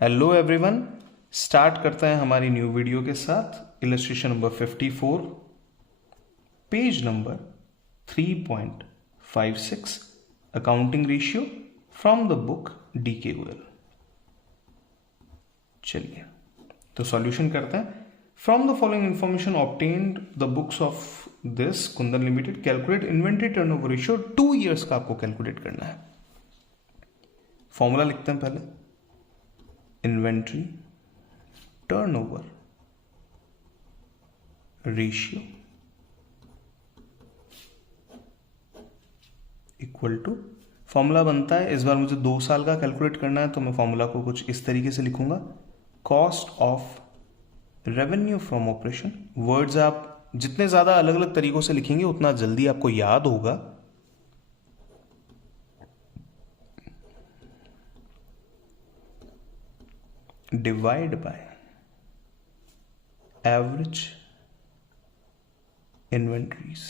Hello everyone, start करते हैं हमारी न्यू वीडियो के साथ। Illustration number 54, page number 3.56, accounting ratio from the book DKOL। चलिए तो सॉल्यूशन करते हैं। From the following information obtained the books of this Kundan limited, calculate inventory turnover ratio 2 years का आपको कैलकुलेट करना है। फॉर्मूला लिखते हैं पहले, inventory turnover ratio equal to, formula बनता है, इस बार मुझे 2 साल का कैलकुलेट करना है तो मैं फॉर्मूला को कुछ इस तरीके से लिखूंगा, cost of revenue from operation. Words आप जितने ज्यादा अलग अलग तरीकों से लिखेंगे उतना जल्दी आपको याद होगा। Divide by average inventories.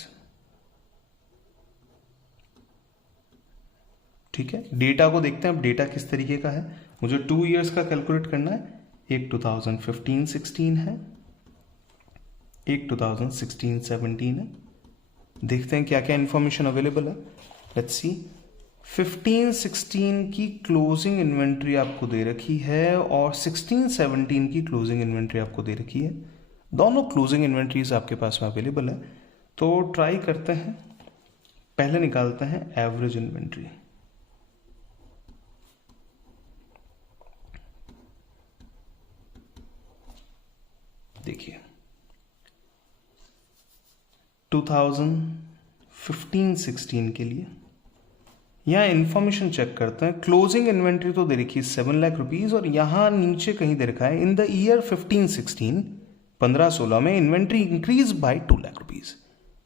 ठीक है, डेटा को देखते हैं अब डेटा किस तरीके का है। मुझे 2 इयर्स का कैलकुलेट करना है। एक 2015-16 है, एक 2016-17 है। देखते हैं क्या क्या इंफॉर्मेशन अवेलेबल है। लेट्स सी, 15-16 की क्लोजिंग इन्वेंट्री आपको दे रखी है और 16-17 की क्लोजिंग इन्वेंट्री आपको दे रखी है। दोनों क्लोजिंग इन्वेंट्रीज आपके पास में अवेलेबल है। तो ट्राई करते हैं, पहले निकालते हैं एवरेज इन्वेंट्री। देखिए 2015-16 के लिए यहां इंफॉर्मेशन चेक करते हैं। क्लोजिंग इन्वेंट्री तो दे रखी है 7 लाख रुपीज और यहां नीचे कहीं दे रखा है इन द ईयर 15-16, 15-16 में inventory increase by 2 lakh rupees.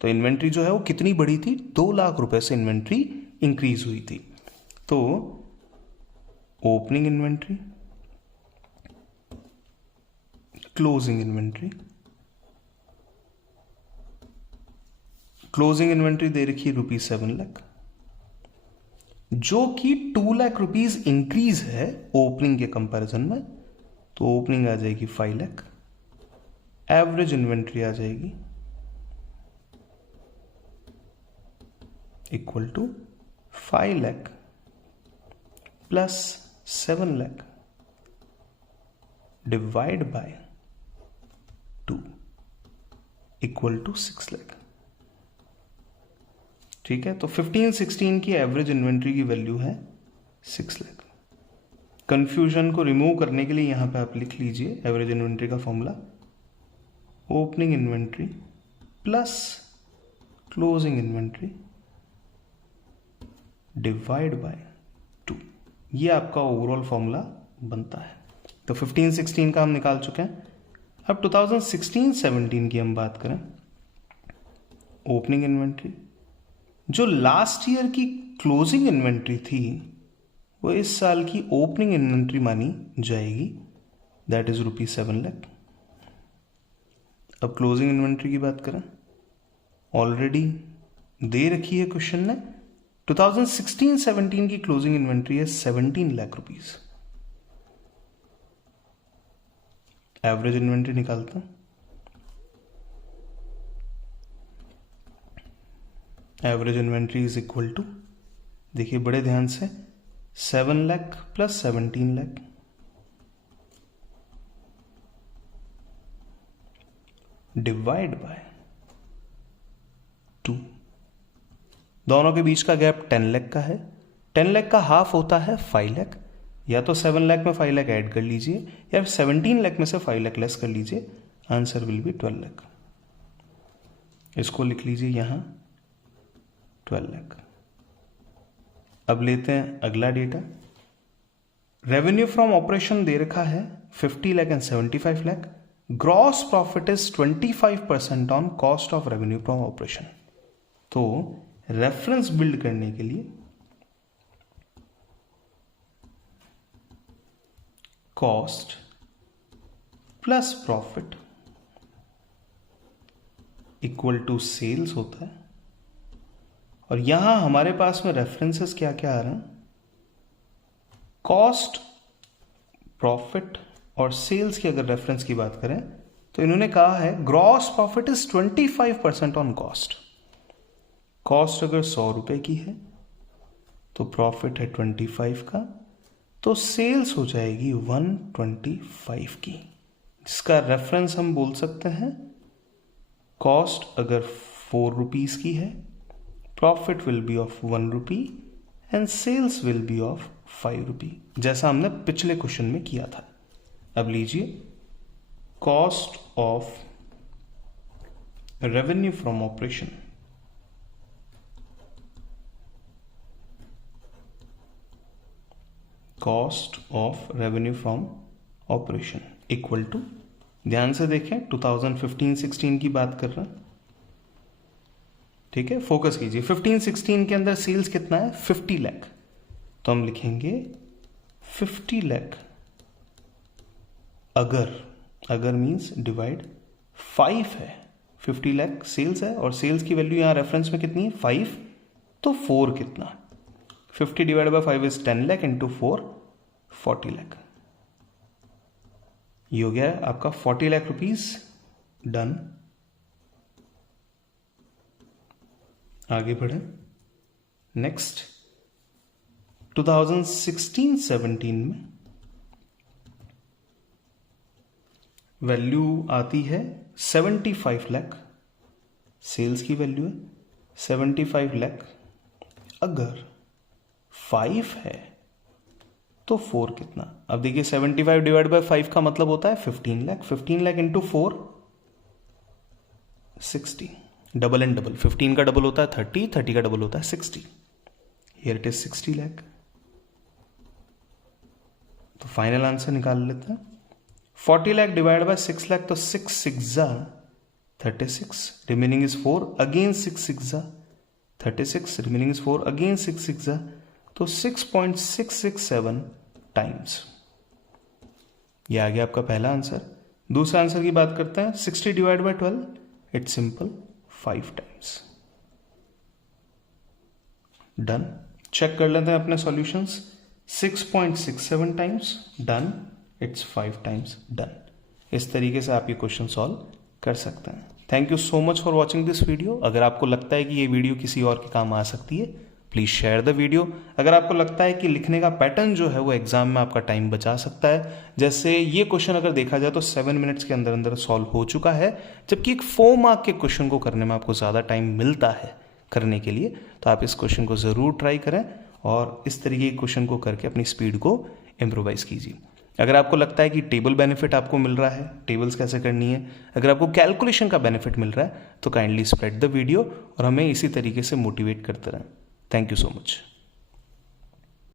तो इन्वेंट्री जो है वो कितनी बढ़ी थी, 2 लाख रुपए से इन्वेंट्री इंक्रीज हुई थी। तो opening inventory, closing inventory, closing inventory दे रखी है ₹7 लाख, जो कि 2 लाख रुपीज इंक्रीज है ओपनिंग के कंपैरिजन में। तो ओपनिंग आ जाएगी 5 लाख, एवरेज इन्वेंट्री आ जाएगी equal to 5 lakh plus 7 lakh divide by 2 equal to 6 lakh. ठीक है, तो 15-16 की एवरेज इन्वेंट्री की वैल्यू है 6 लाख। कंफ्यूजन को रिमूव करने के लिए यहां पे आप लिख लीजिए एवरेज इन्वेंट्री का formula, opening inventory plus closing inventory divide by 2। ये आपका ओवरऑल फॉर्मूला बनता है। तो 15-16 का हम निकाल चुके हैं। अब 2016-17 की हम बात करें, ओपनिंग इन्वेंट्री, जो लास्ट ईयर की क्लोजिंग इन्वेंट्री थी वो इस साल की ओपनिंग इन्वेंट्री मानी जाएगी, दैट इज ₹7 लाख। अब क्लोजिंग इन्वेंट्री की बात करें, ऑलरेडी दे रखी है क्वेश्चन ने, 2016-17 की क्लोजिंग इन्वेंट्री है 17 लाख रुपीज। एवरेज इन्वेंट्री निकालते हैं। Average inventory is equal to, देखिए बड़े ध्यान से, 7 lakh plus 17 lakh divide by 2। दोनों के बीच का गैप 10 लाख का है। 10 लाख का हाफ होता है 5 लाख। या तो 7 लाख में 5 लाख ऐड कर लीजिए या 17 लाख में से 5 लाख लेस कर लीजिए, आंसर विल बी 12 लाख। इसको लिख लीजिए यहां 12 लाख। अब लेते हैं अगला डेटा। रेवेन्यू फ्रॉम ऑपरेशन दे रखा है 50 lakh and 75 lakh. Gross profit is 25% on cost of revenue from operation. तो रेफरेंस बिल्ड करने के लिए cost plus profit equal to sales होता है। और यहां हमारे पास में रेफरेंसेस क्या क्या आ रहे हैं, कॉस्ट प्रॉफिट और सेल्स की अगर रेफरेंस की बात करें तो इन्होंने कहा है gross profit is 25% on cost. Cost अगर 100 रुपए की है तो प्रॉफिट है 25 का, तो सेल्स हो जाएगी 125 की, जिसका रेफरेंस हम बोल सकते हैं कॉस्ट अगर 4 रुपीज की है, profit will be of 1 rupee and sales will be of 5 rupee, जैसा हमने पिछले क्वेश्चन में किया था। अब लीजिए cost of revenue from operation, cost of revenue from operation equal to, ध्यान से देखें 2015-16 की बात कर रहे हैं, ठीक है, फोकस कीजिए। 15-16 के अंदर सेल्स कितना है 50 लाख, तो हम लिखेंगे 50 लाख अगर मींस डिवाइड 5 है, 50 लाख सेल्स है और सेल्स की वैल्यू यहां रेफरेंस में कितनी है 5, तो 4 कितना, 50 divide by 5 is 10 lakh into 4 40 lakh, ये हो गया आपका 40 लाख रुपीज। डन। आगे बढ़े, नेक्स्ट 2016-17 में वैल्यू आती है 75 लाख, सेल्स की वैल्यू है 75 लाख, अगर 5 है तो 4 कितना। अब देखिए 75 डिवाइड बाय 5 का मतलब होता है 15 lakh, 15 lakh into 4 60, double and double, 15 का डबल होता है 30, 30 का डबल होता है 60, हियर इट इज 60 लाख। तो फाइनल आंसर निकाल लेते हैं, 40 लाख डिवाइड बाय 6 लाख, तो 6 6 36, remaining is 4, again 6 6 36, remaining is 4, again 6 6, तो 6.667 टाइम्स। ये आ गया आपका पहला आंसर। दूसरा आंसर की बात करते हैं, 60 divide by 12, it's simple 5 times. Done. Check कर लेते हैं अपने solutions, 6.67 times, done, it's 5 times, done. इस तरीके से आप ये क्वेश्चन सॉल्व कर सकते हैं। Thank you so much for watching this video. अगर आपको लगता है कि ये वीडियो किसी और के काम आ सकती है, प्लीज़ शेयर द वीडियो। अगर आपको लगता है कि लिखने का पैटर्न जो है वो एग्जाम में आपका टाइम बचा सकता है, जैसे ये क्वेश्चन अगर देखा जाए तो 7 मिनट्स के अंदर अंदर सॉल्व हो चुका है, जबकि एक 4 मार्क के क्वेश्चन को करने में आपको ज़्यादा टाइम मिलता है करने के लिए, तो आप इस क्वेश्चन को ज़रूर ट्राई करें और इस तरीके के क्वेश्चन को करके अपनी स्पीड को इम्प्रोवाइज कीजिए। अगर आपको लगता है कि टेबल बेनिफिट आपको मिल रहा है, टेबल्स कैसे करनी है, अगर आपको कैलकुलेशन का बेनिफिट मिल रहा है, तो काइंडली स्प्रेड द वीडियो और हमें इसी तरीके से मोटिवेट करते रहें। Thank you so much.